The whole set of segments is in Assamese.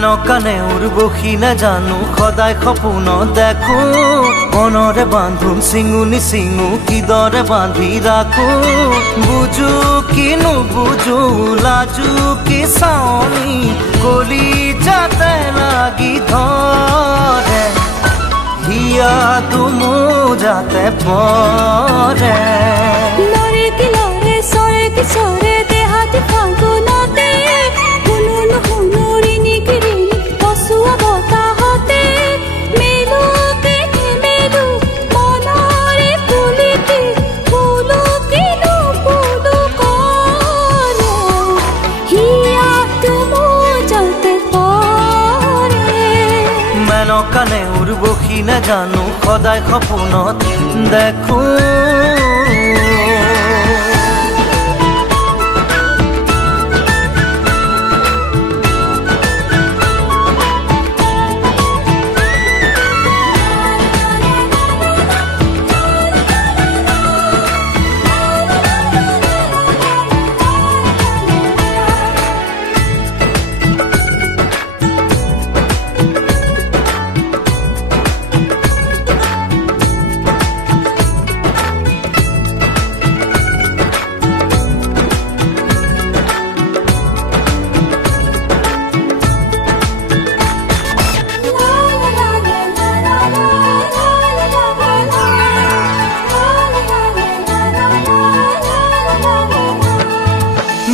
মেনকানে উৰ্বশী নাজানো সদায় সপোন দেখো মনৰে বান্ধোন চিঙুনি চিঙু কিদৰে বান্ধি ৰাখো বুজো কি নুবুজো লাজো কি চাওনি কলি যাতে লাগি ধৰে হিয়াটো মোৰ যাতে পৰে লৰে কি লৰে চৰে কি চৰে দেহাতি ফাগুনতে শুনো নুশুনো ৰিণি পচুৱা বতাহতে মেলো কি মেলো মনৰে ফুলিটি ফুলো কি নুফুলো কৰে হিয়াটো মোৰ যাতে পৰে মেনকানে উৰ্বশী নাজানো সদায় সপোনত দেখো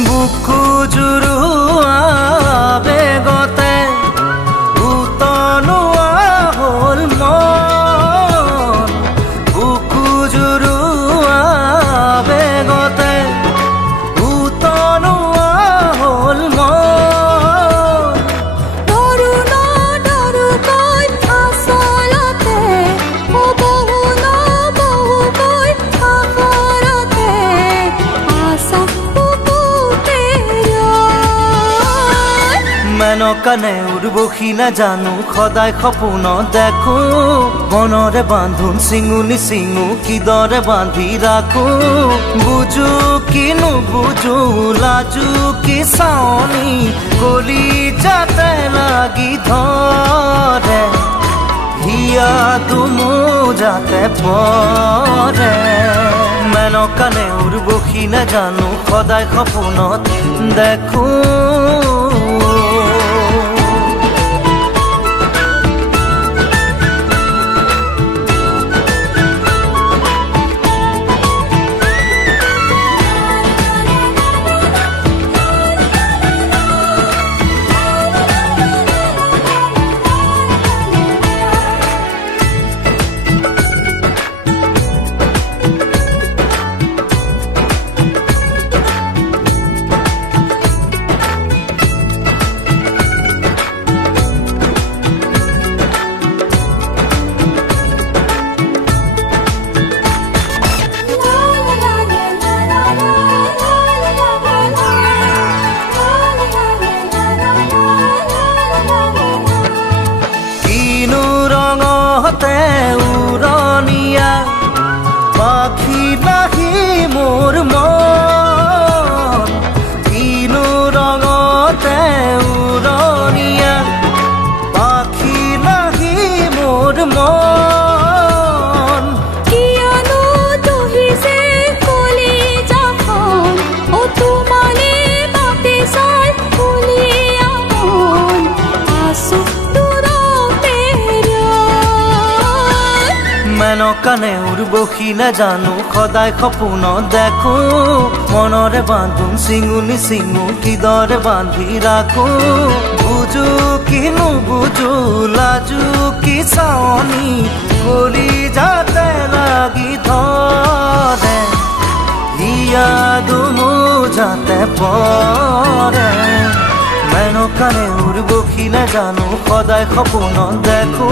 বুকু জুৰুৱা বেগতে উতলোৱা হ'ল মন বুকু জুৰুৱা বেগতে উতলোৱা হ'ল মন ধৰু কৈ আচলতে বহু কৈ আখৰতে আশা মেনকানে উৰ্বশী নাজানো সদায় সপোন দেখো মনৰে বান্ধোন চিঙুনি চিঙু কিদৰে বান্ধি ৰাখো বুজো কি নুবুজো লাজো কি চাওনি কলি যাতে লাগি ধৰে হিয়াটো মোৰ যাতে পৰে মেনকানে উৰ্বশী নাজানো সদায় সপোনত দেখো উৰণীয়া পাখি নাহি মোৰ মন কিনো ৰঙতে উৰণীয়া পাখি নাহি মোৰ মন কিয়নো দহিছে কলি যাখন ও তোমালে বাটে চাই ফুলিয়া মন আছো মেনকানে উৰ্বশী নাজানো সদায় সপোন দেখো মনৰে বান্ধোন চিঙুনি চিঙু কিদৰে বান্ধি ৰাখো বুজো কি নুবুজো লাজো কি চাওনি কলি যাতে লাগি ধৰে হিয়াটো মোৰ যাতে পৰে মেনকানে উৰ্বশী নাজানো সদায় সপোন দেখো